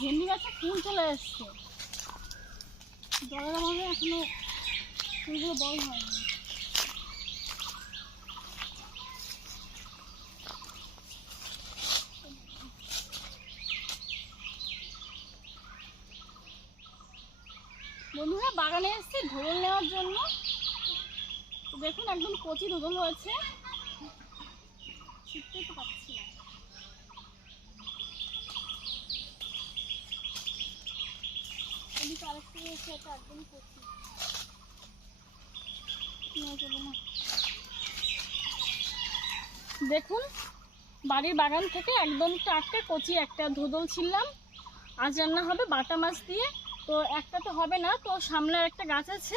ভেন্ডি গাছে ফুল চলে এসছে, জলের অভাবে এখনো ফুলগুলো বড় হয়নি। বন্ধুরা বাগানে এসেছি ধোদল নেওয়ার জন্য। দেখুন একদম কচি ধোদল হয়েছে, ছিটতেই তো পাচ্ছি না। এদিকে আরেকটা রয়েছে, এটা একদম কচি, দেখুন বাড়ির বাগান থেকে একদম টাটকা কচি একটা ধোদল ছিললাম। আজ রান্না হবে বাটা মাছ দিয়ে। তো একটা তো হবে না, তো সামনে একটা গাছ আছে,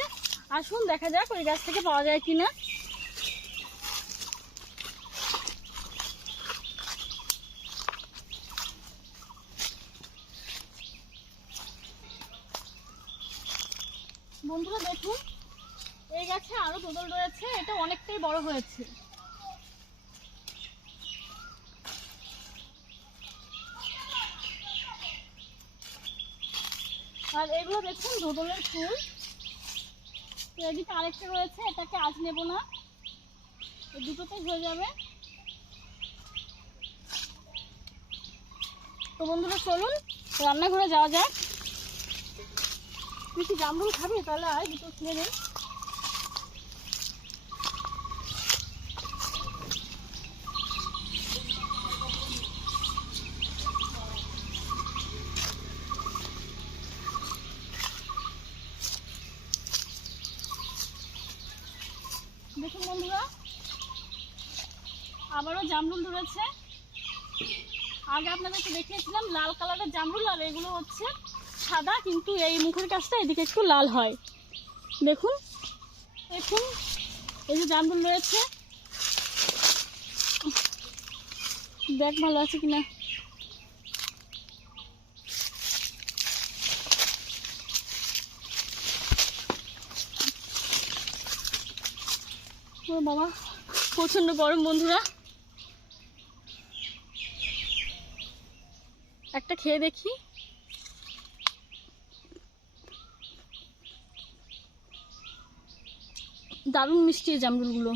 আসুন দেখা যাক ওই গাছ থেকে পাওয়া যায় কিনা। বন্ধুরা দেখুন এই গাছে আরো ধোদল রয়েছে, এটা অনেকটাই বড় হয়েছে। আর এগুলো দেখুন ধোদলের ফুল। তো এদিকে আরেকটা রয়েছে, এটাকে আজ নেব না, এই দুটোতেই হয়ে যাবে। তো বন্ধুরা চলুন রান্নাঘরে যাওয়া যাক। তুই কি জামরুল খাবি? তাহলে আয় দুটো খেয়ে নে। দেখুন বন্ধুরা আবারও জামরুল ধরেছে। আগে আপনাদেরকে দেখিয়েছিলাম লাল কালারের জামরুল, আর এগুলো হচ্ছে সাদা, কিন্তু এই মুখের কাছটা এদিকে একটু লাল হয়। দেখুন দেখুন এই যে জামরুল রয়েছে, দেখ ভালো আছে কিনা। ও বাবা প্রচন্ড গরম বন্ধুরা, একটা খেয়ে দেখি। দারুণ মিষ্টি এই জামরুলগুলো।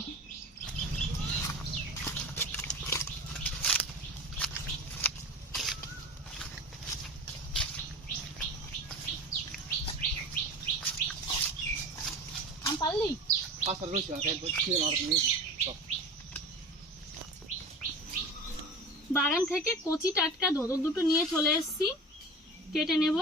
আম পারলি? বাগান থেকে কচি টাটকা ধোদল দুটো নিয়ে চলে এসেছি, কেটে নেব।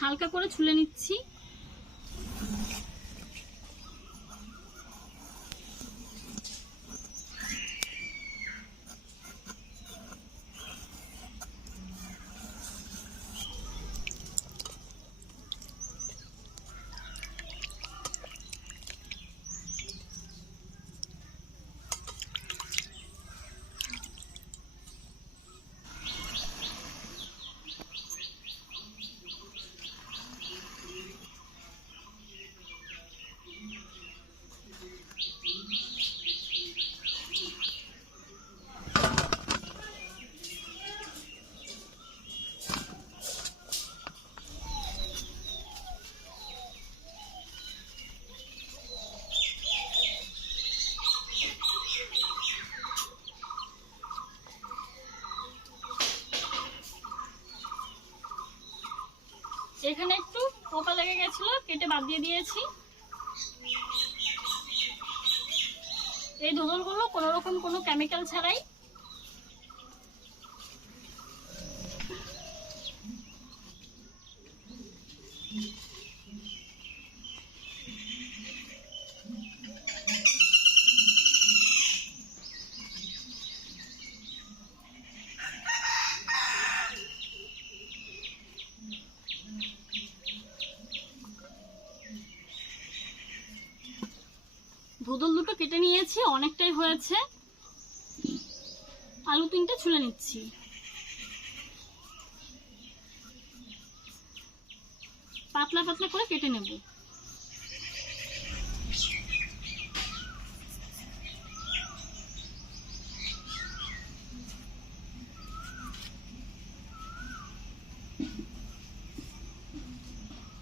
হালকা করে ছুলে নিচ্ছি। এখানে একটু পোকা লেগে গেছিল, কেটে বাদ দিয়ে দিয়েছি। এই ধোদলগুলো কোনো রকম কোনো কেমিক্যাল ছাড়াই। ধোদল দুটো কেটে নিয়েছি, অনেকটাই হয়েছে। আলু 3টে ছুলে নিচ্ছি। পাতলা পাতলা করে কেটে নেব।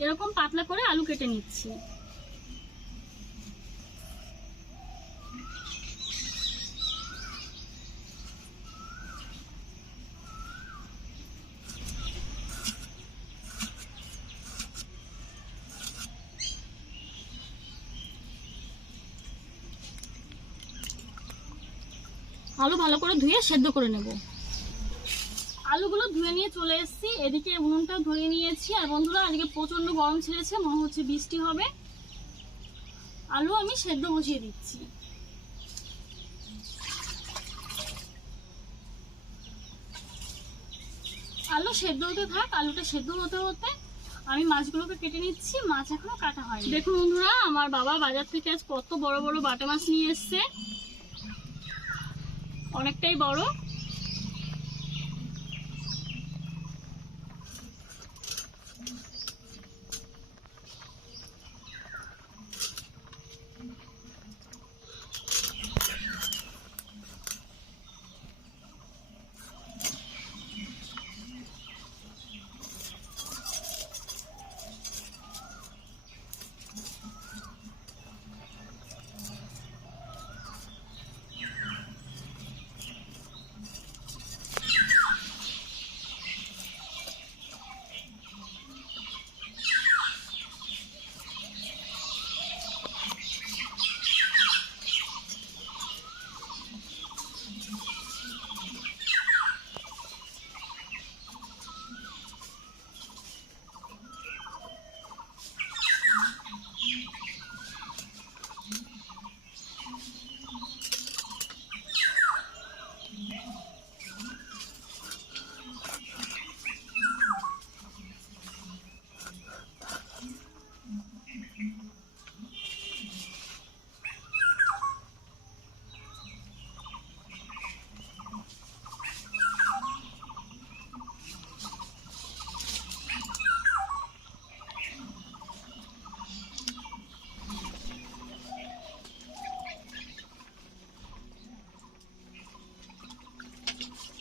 এরকম পাতলা করে আলু কেটে নিচ্ছি। আলু ভালো করে ধুয়ে সেদ্ধ করে নেব। আলুগুলো ধুয়ে নিয়ে চলে এসেছি, এদিকে উনুনটাও ধরিয়ে নিয়েছি। আর বন্ধুরা, আজকে প্রচন্ড গরম ছেড়েছে, মনে হচ্ছে বৃষ্টি হবে। আলু আমি সেদ্ধ বসিয়ে দিচ্ছি। আলু সেদ্ধ হতে থাক। আলুটা সেদ্ধ হতে হতে আমি মাছগুলোকে কেটে নিচ্ছি। মাছ এখনো কাটা হয়নি। দেখুন বন্ধুরা, আমার বাবা বাজার থেকে আজ কত বড় বড় বাটা মাছ নিয়ে এসছে, অনেকটাই বড়।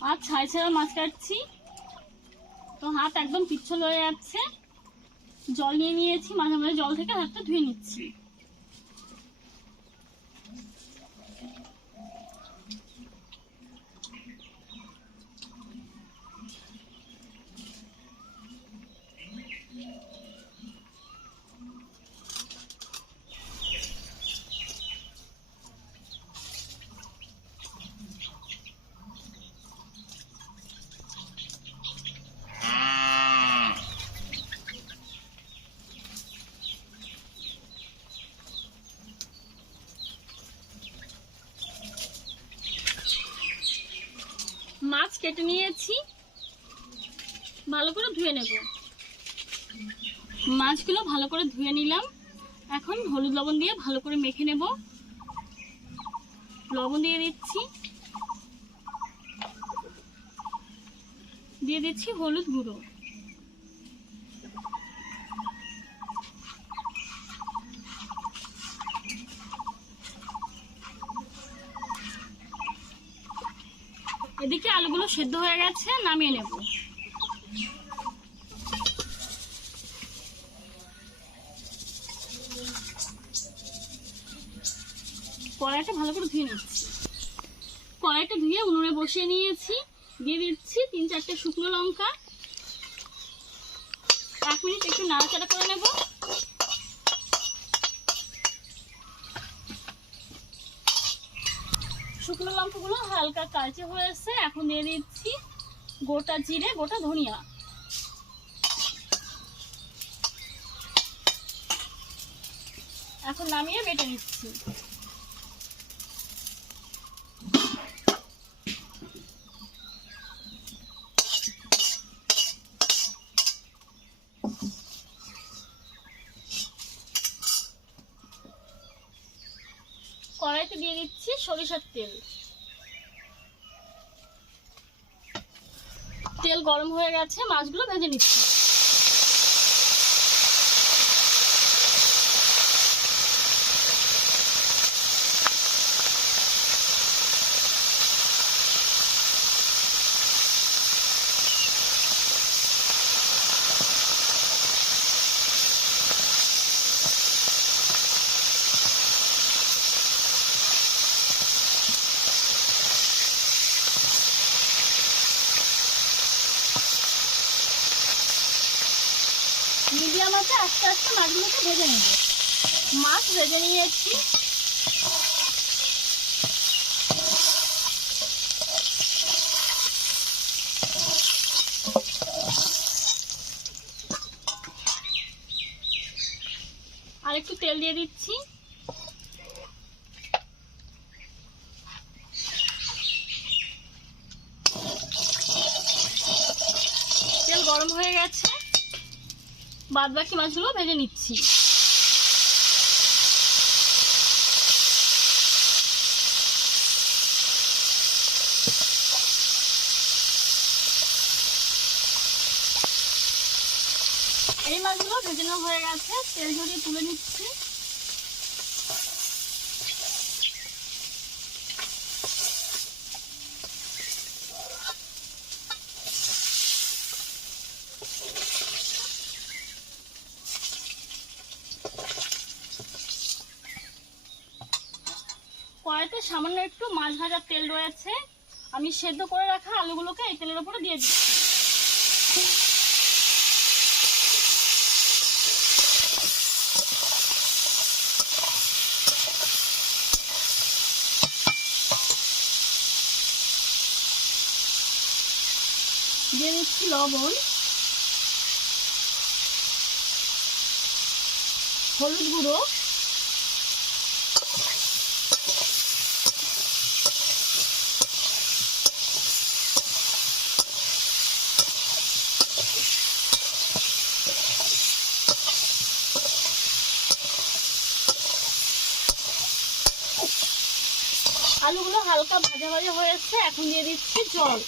আর ছাই ছাড়া মাছ কাটছি, তো হাত একদম পিচ্ছল হয়ে যাচ্ছে। জল নিয়ে নিয়েছি, মাঝে মাঝে জল থেকে হাতটা ধুয়ে নিচ্ছি। মাছ কেটে নিয়েছি, ভালো করে ধুয়ে নেব। মাছগুলো ভালো করে ধুয়ে নিলাম। এখন হলুদ লবণ দিয়ে ভালো করে মেখে নেব। লবণ দিয়ে দিচ্ছি, দিয়ে দিচ্ছি হলুদ গুঁড়ো। এদিকে আলুগুলো সেদ্ধ হয়ে গেছে, নামিয়ে নেব। কড়াইটা ভালো করে ধুয়ে নিচ্ছি। কড়াইটা ধুয়ে উনুনে বসিয়ে নিয়েছি। দিয়ে দিচ্ছি 3-4টে শুকনো লঙ্কা। 1 মিনিট একটু নাড়াচাড়া করে নেব। শুকনো লঙ্কাগুলো হালকা কালচে হয়েছে। এখন দিয়ে দিচ্ছি গোটা জিরে, গোটা ধনিয়া। এখন নামিয়ে বেটে নিচ্ছি। কড়াইতে দিয়ে দিচ্ছি সরিষার তেল। তেল গরম হয়ে গেছে, মাছগুলো ভেজে নিচ্ছি। মিডিয়াম আছে আস্তে আস্তে মাছগুলোকে ভেজে নেব। মাছ ভেজে নিয়েছি। আর একটু তেল দিয়ে দিচ্ছি। তেল গরম হয়ে গেছে, বাদ বাকি মাছগুলো ভেজে নিচ্ছি। এই মাছগুলো ভেজানো হয়ে গেছে, তেল ঝরিয়ে তুলে নিচ্ছি। কড়াইতে সামান্য একটু মাছ ভাজার তেল রয়েছে, আমি সেদ্ধ করে রাখা আলুগুলোকে এই তেলের উপরে দিয়ে দিচ্ছি। দিয়ে দিচ্ছি লবণ, হলুদ গুঁড়ো, আলুগুলো হালকা ভাজা ভাজা হয়েছে, এখন দিয়ে দিচ্ছি জল।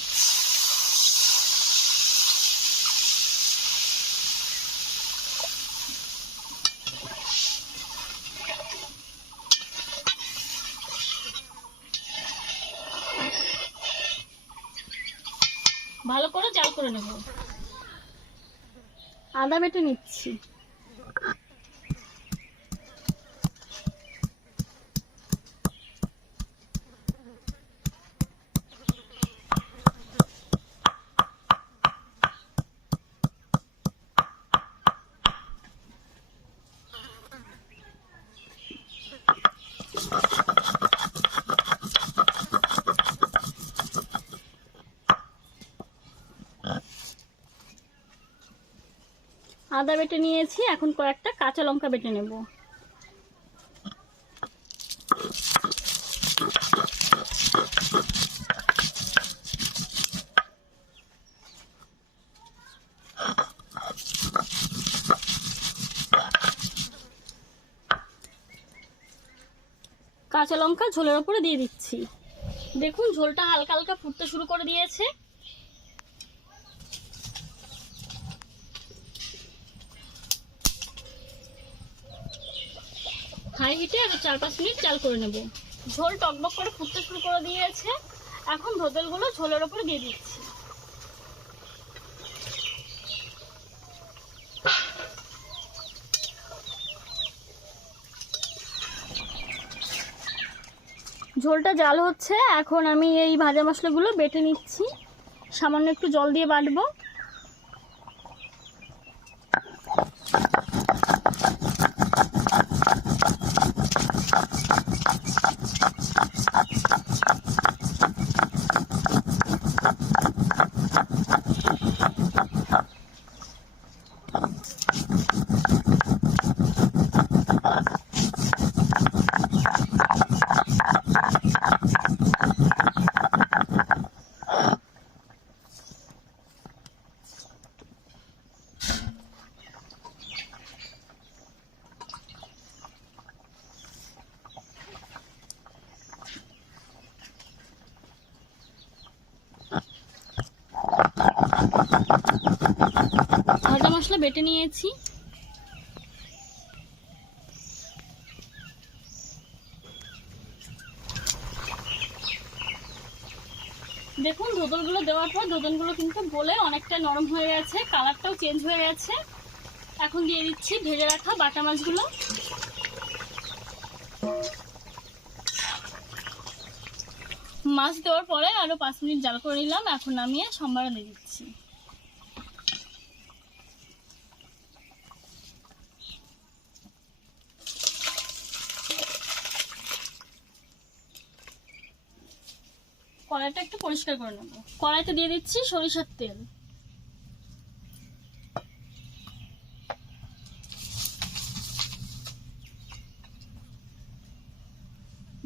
ভালো করে জাল করে নেব। আদা বেটে নিচ্ছি। আদা বেটে নিয়েছি, এখন কয়েকটা কাঁচা লঙ্কা বেটে নেব। কাঁচা লঙ্কা ঝোলের উপরে দিয়ে দিচ্ছি। দেখুন ঝোলটা হালকা হালকা ফুটতে শুরু করে দিয়েছে। হাই হিটে আরো 4-5 মিনিট জাল করে নেব। ঝোল টকবক করে ফুটতে শুরু করে দিয়েছে, এখন ধোতেলগুলো ঝোলের উপরে দিয়ে দিচ্ছি। ঝোলটা জাল হচ্ছে, এখন আমি এই ভাজা মশলাগুলো বেটে নিচ্ছি। সামান্য একটু জল দিয়ে বাটবো। ভাজা মশলা বেটে নিয়েছি। দেখুন ধোদলগুলো দেওয়ার পর ধোদনগুলো কিন্তু গলে অনেকটা নরম হয়ে গেছে, কালারটাও চেঞ্জ হয়ে গেছে। এখন দিয়ে দিচ্ছি ভেজে রাখা বাটা মাছগুলো। মাছ দেওয়ার পরে আরো 5 মিনিট জাল করে নিলাম, এখন নামিয়ে সম্বারে দিয়ে দিচ্ছি। কড়াইটা একটু পরিষ্কার করে নেব। কড়াইতে দিয়ে দিচ্ছি সরিষার তেল।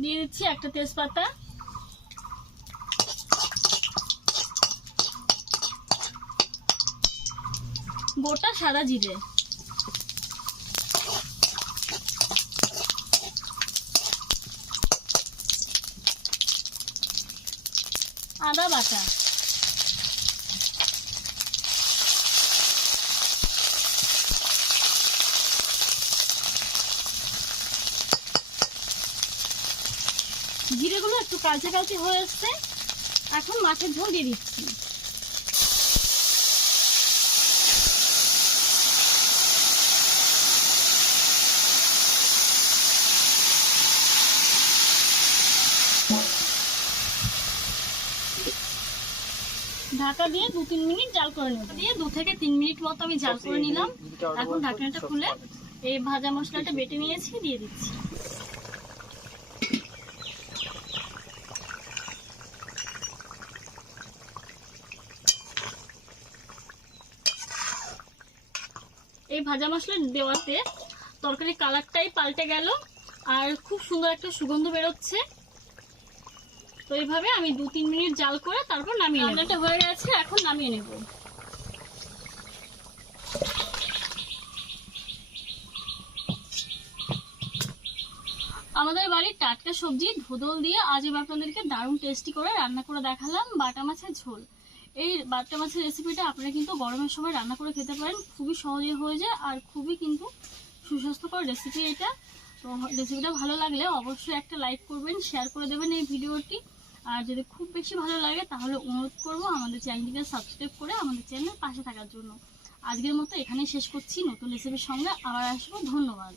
দিয়ে দিচ্ছি একটা তেজপাতা, গোটা সাদা জিরে, আদা বাটা, জিরেগুলো একটু কালচে কালচে হয়ে আসছে। এখন মাছের ঝোল দিয়ে দিচ্ছি। ঢাকা দিয়ে 2-3 মিনিট জাল করে নেব। দিয়ে 2 থেকে 3 মিনিট মতো আমি জাল করে নিলাম। এখন ঢাকনাটা খুলে এই ভাজা মশলাটা বেটে নিয়েছি দিয়ে দিচ্ছি। এই ভাজা মশলা দেওয়াতে তরকারির কালারটাই পাল্টে গেল আর খুব সুন্দর একটা সুগন্ধ বেরোচ্ছে। তো এইভাবে আমি 2-3 মিনিট জাল করে তারপর নামিয়ে নেব। রান্নাটা হয়ে গেছে, এখন নামিয়ে নেব। আমাদের বাড়ির টাটকা সবজি ধোদল দিয়ে আজ আমি আপনাদেরকে দারুণ টেস্টি করে রান্না করে দেখালাম বাটা মাছের ঝোল। এই বাটা মাছের রেসিপিটা আপনারা কিন্তু গরমের সময় রান্না করে খেতে পারেন, খুবই সহজে হয়ে যায় আর খুবই কিন্তু সুস্বাস্থ্যকর রেসিপি এটা। তো রেসিপিটা ভালো লাগলে অবশ্যই একটা লাইক করবেন, শেয়ার করে দেবেন এই ভিডিওটি। আর যদি খুব বেশি ভালো লাগে তাহলে অনুরোধ করবো আমাদের চ্যানেলটিকে সাবস্ক্রাইব করে আমাদের চ্যানেলের পাশে থাকার জন্য। আজকের মতো এখানেই শেষ করছি, নতুন রেসিপির সঙ্গে আবার আসবো। ধন্যবাদ।